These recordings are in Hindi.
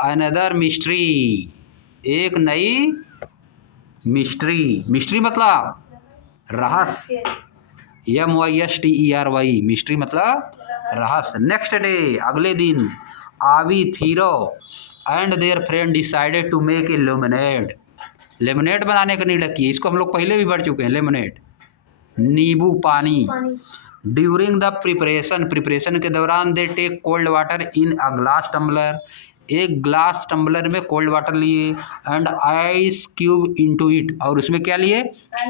अनदर मिस्ट्री, एक नई मिस्ट्री। मिस्ट्री मतलब रहस्य, MYSTERY, मिस्ट्री मतलब रहस्य। नेक्स्ट डे, अगले दिन, आवी थीरो and their friend decided to make a lemonade. Lemonade बनाने का निर्णय किए। इसको हम लोग पहले भी पढ़ चुके हैं, लेमनेड, नींबू पानी। ड्यूरिंग द प्रिपरेशन के दौरान they take cold water in a glass tumbler, एक ग्लास टम्बलर में कोल्ड वाटर लिए, and ice cube into it, और उसमें क्या लिए?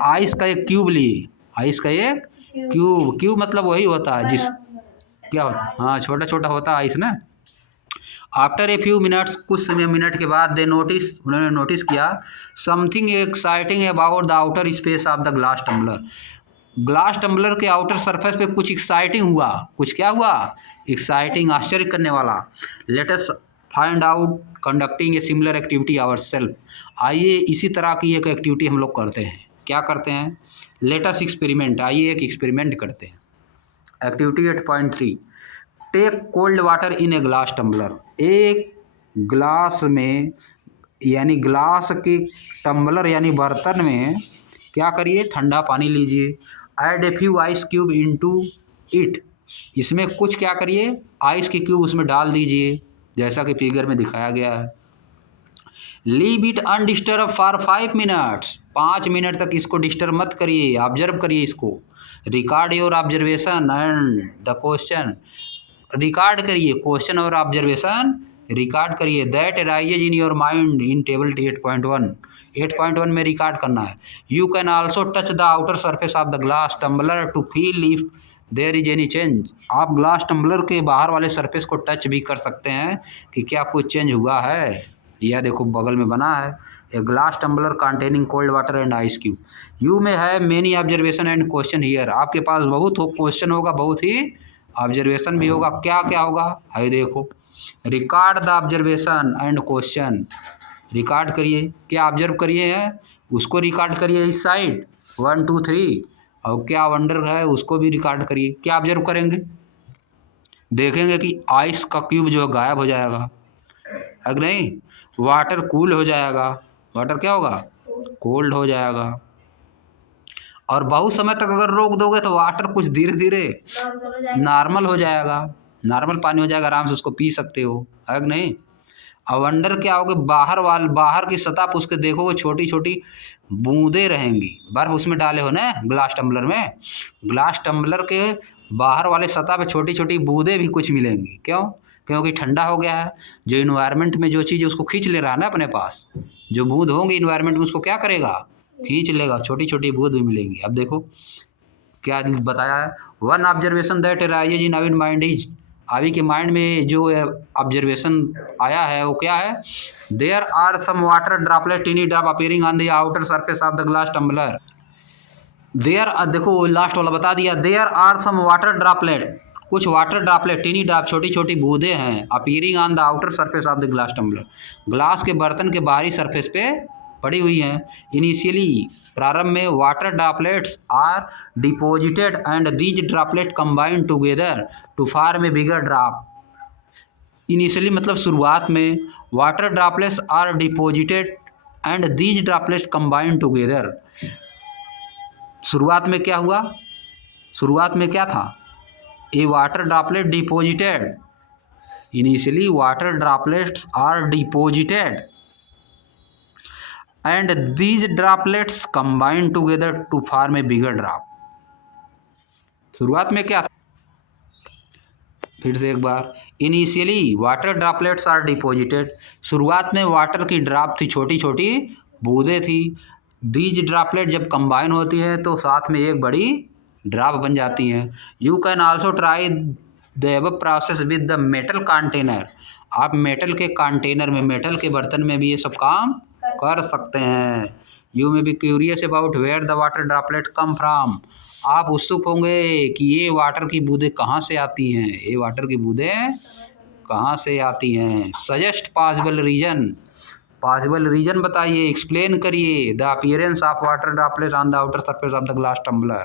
आइस का एक क्यूब लिए। आइस का एक क्यूब मतलब वही होता है जिस, क्या होता है, हाँ छोटा छोटा होता है आइस ना। आफ्टर ए फ्यू मिनट्स, कुछ समय मिनट के बाद, दे नोटिस, उन्होंने नोटिस किया, something exciting about the outer space of the glass tumbler. Glass tumbler के आउटर सरफेस पे कुछ एक्साइटिंग हुआ। कुछ क्या हुआ? एक्साइटिंग, आश्चर्य करने वाला। Let us find out conducting a similar activity ourselves. आइए इसी तरह की एक एक्टिविटी हम लोग करते हैं। क्या करते हैं? लेट अस एक्सपेरिमेंट, आइए एक एक्सपेरिमेंट करते हैं। Activity 8.3, take cold water in a glass tumbler. एक ग्लास में, यानी ग्लास के टम्बलर यानी बर्तन में क्या करिए? ठंडा पानी लीजिए। Add a few ice cube into it, इसमें कुछ क्या करिए? आइस के क्यूब उसमें डाल दीजिए, जैसा कि फिगर में दिखाया गया है। Leave it undisturbed for 5 minutes, 5 minute तक इसको डिस्टर्ब मत करिए, ऑब्जर्व करिए इसको। Record your observation and the question, record करिए क्वेश्चन और ऑब्जर्वेशन रिकॉर्ड करिए। That arises in your mind in table 8.1, 8.1 में रिकॉर्ड करना है। You can also touch the outer surface of the glass tumbler to feel if there is any change. आप ग्लास टम्बलर के बाहर वाले सरफेस को टच भी कर सकते हैं कि क्या कुछ चेंज हुआ है। यह देखो बगल में बना है, a glass tumbler containing cold water and ice cube. You may have many observation and question here, आपके पास बहुत क्वेश्चन होगा, बहुत ही ऑब्जर्वेशन भी होगा। क्या क्या होगा? है देखो, record the observation and question, record करिए, क्या ऑब्जर्व करिए है उसको रिकॉर्ड करिए इस साइड 1 2 3, और क्या वंडर है उसको भी रिकॉर्ड करिए। क्या ऑब्जर्व करेंगे? देखेंगे कि आइस का क्यूब जो है गायब हो जाएगा, है कि नहीं? वाटर कूल हो जाएगा, वाटर क्या होगा? कोल्ड हो जाएगा। और बहुत समय तक अगर रोक दोगे तो वाटर कुछ धीरे धीरे नॉर्मल हो जाएगा, नॉर्मल पानी हो जाएगा, आराम से उसको पी सकते हो, है कि नहीं? अब अंडर क्या होगा? बाहर की सतह पर उसके देखोगे छोटी छोटी बूंदें रहेंगी, बर्फ उसमें डाले हो ना ग्लास टम्बलर में, ग्लास टम्बलर के बाहर वाले सतह पे छोटी छोटी बूंदें भी कुछ मिलेंगी। क्यों? क्योंकि ठंडा हो गया है, जो इन्वायरमेंट में जो चीज़ उसको खींच ले रहा है ना अपने पास, जो बूंद होंगी इन्वायरमेंट में उसको क्या करेगा? खींच लेगा, छोटी छोटी बूंद भी मिलेंगी। अब देखो क्या बताया है, one observation that arises in our mind is, अभी के माइंड में जो ऑब्जर्वेशन आया है वो क्या है? There are some water droplet, tiny drop appearing on the outer surface of the glass tumbler. There, देखो लास्ट वाला बता दिया, there are some water droplet, कुछ वाटर ड्रॉपलेट, टीनी ड्रॉप, छोटी छोटी बूंदें हैं, appearing on the outer surface of the glass tumbler, glass के बर्तन के बाहरी सरफेस पे पड़ी हुई हैं। इनिशियली, प्रारंभ में, water droplets are deposited and these droplet combine together to form a bigger drop. Initially मतलब शुरुआत में, water droplets are deposited and these droplets combine together. शुरुआत में क्या हुआ? शुरुआत में क्या था? A water droplet deposited, initially water droplets are deposited and these droplets combine together to form a bigger drop. शुरुआत में क्या था? फिर से एक बार, initially water droplets are deposited, शुरुआत में वाटर की ड्रॉप थी, छोटी छोटी बूंदें थी। दीज ड्रॉपलेट जब कंबाइन होती है तो साथ में एक बड़ी ड्रॉप बन जाती हैं। You can also try the above process with the metal container, आप मेटल के कंटेनर में, मेटल के बर्तन में भी ये सब काम कर सकते हैं। You may be curious about where the water droplet come from, आप उत्सुक होंगे कि ये वाटर की बूंदें कहाँ से आती हैं, ये वाटर की बूंदें कहाँ से आती हैं। Suggest possible reason, possible reason बताइए, एक्सप्लेन करिए the appearance of water droplet on the outer surface of the glass tumbler,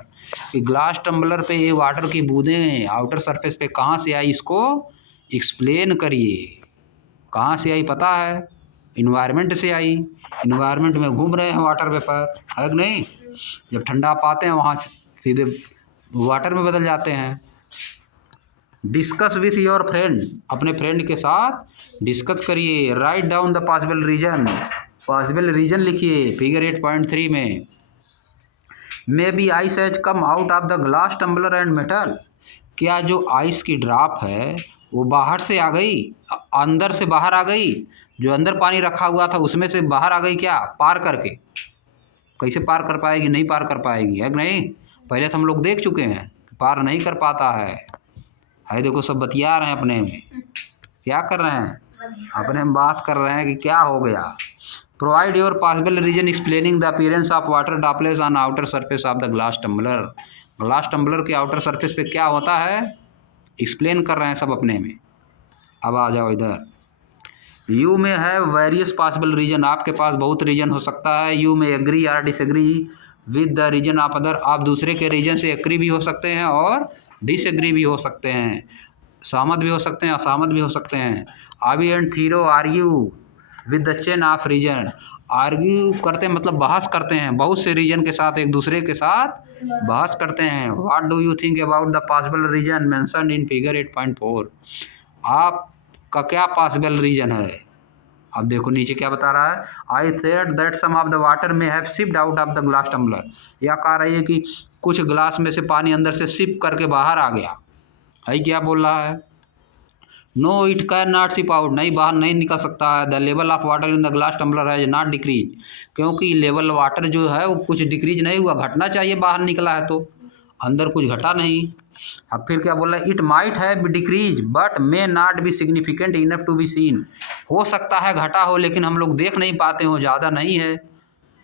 कि ग्लास टम्बलर पे ये वाटर की बूंदें आउटर सरफेस पे कहाँ से आई, इसको एक्सप्लेन करिए। कहाँ से आई पता है? इन्वायरमेंट से आई। इन्वायरमेंट में घूम रहे हैं वाटर वेपर, है कि नहीं? जब ठंडा पाते हैं वहाँ सीधे वाटर में बदल जाते हैं। डिस्कस विथ योर फ्रेंड, अपने फ्रेंड के साथ डिस्कस करिए। Write down the possible reason, possible reason लिखिए फिगर 8.3 में। May be ice has come out of the glass tumbler and मेटल, क्या जो आइस की ड्रॉप है वो बाहर से आ गई, अंदर से बाहर आ गई, जो अंदर पानी रखा हुआ था उसमें से बाहर आ गई क्या, पार करके? कैसे पार कर पाएगी? नहीं पार कर पाएगी, है कि नहीं? पहले तो हम लोग देख चुके हैं कि पार नहीं कर पाता है देखो सब बतिया रहे हैं अपने में, क्या कर रहे हैं? अपने में बात कर रहे हैं कि क्या हो गया। Provide your possible reason explaining the appearance of water droplets on outer surface of the glass tumbler. Glass tumbler के आउटर सरफेस पे क्या होता है, एक्सप्लेन कर रहे हैं सब अपने में। अब आ जाओ इधर। यू में है वेरियस पॉसिबल रीजन, आपके पास बहुत रीजन हो सकता है। You may agree or disagree with the reason of other, आप दूसरे के रीजन से एग्री भी हो सकते हैं और डिसएग्री भी हो सकते हैं, सहमत भी हो सकते हैं, असहमत भी हो सकते हैं। आवी एंड थीरो argue with the chain of reason, argue करते हैं मतलब बहस करते हैं, बहुत से रीजन के साथ एक दूसरे के साथ बहस करते हैं। What do you think about the possible reason mentioned in figure 8.4, आपका क्या पॉसिबल रीजन है? अब देखो नीचे क्या बता रहा है, I said that some of the water may have seeped out of the glass tumbler, या कह रही है कि कुछ ग्लास में से पानी अंदर से सिप करके बाहर आ गया है। क्या बोल रहा है? No it can not seep out, नहीं बाहर नहीं निकल सकता है। The level of water in the glass tumbler has not decrease, क्योंकि लेवल वाटर जो है वो कुछ डिक्रीज नहीं हुआ, घटना चाहिए, बाहर निकला है तो अंदर कुछ घटा नहीं। अब फिर क्या बोल रहा है, it might have decrease but may not be significant enough to be seen, हो सकता है घटा हो लेकिन हम लोग देख नहीं पाते हो, ज़्यादा नहीं है।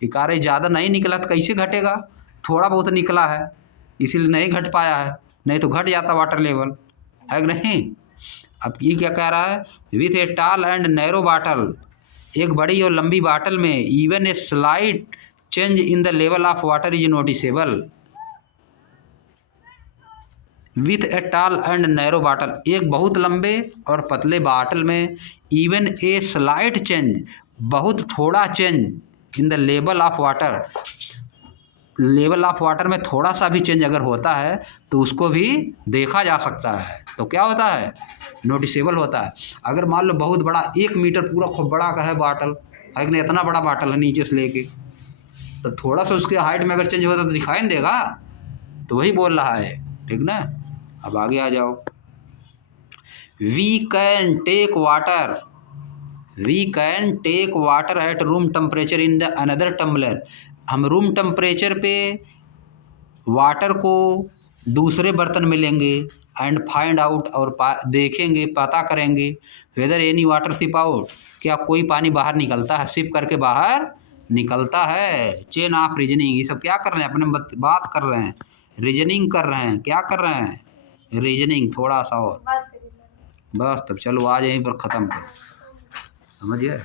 इकारे ज़्यादा नहीं निकला तो कैसे घटेगा, थोड़ा बहुत निकला है इसीलिए नहीं घट पाया है, नहीं तो घट जाता वाटर लेवल, है कि नहीं? अब ये क्या कह रहा है, with a tall and narrow bottle, एक बड़ी और लंबी बाटल में even a slight change in the level of water is noticeable. With a tall and narrow bottle, एक बहुत लंबे और पतले बाटल में इवन ए स्लाइट चेंज, बहुत थोड़ा change in the level of water, level of water में थोड़ा सा भी चेंज अगर होता है तो उसको भी देखा जा सकता है, तो क्या होता है, नोटिसेबल होता है। अगर मान लो बहुत बड़ा 1 मीटर पूरा खूब बड़ा का है बाटल, है कि नहीं, इतना बड़ा बाटल है नीचे से लेके, तो थोड़ा सा उसके हाइट में अगर चेंज होता तो दिखाई नहीं देगा, तो वही बोल रहा है, ठीक ना। अब आगे आ जाओ। We can take water, we can take water at room temperature in the another tumbler, हम रूम टेम्परेचर पे वाटर को दूसरे बर्तन में लेंगे एंड फाइंड आउट, और देखेंगे, पता करेंगे whether any water seep out, क्या कोई पानी बाहर निकलता है, सिप करके बाहर निकलता है। चेन ऑफ रीजनिंग, ये सब क्या कर रहे हैं, अपने बात कर रहे हैं, रीजनिंग कर रहे हैं, क्या कर रहे हैं, रीजनिंग। थोड़ा सा और बस, तब चलो आज यहीं पर ख़त्म करो, समझिए।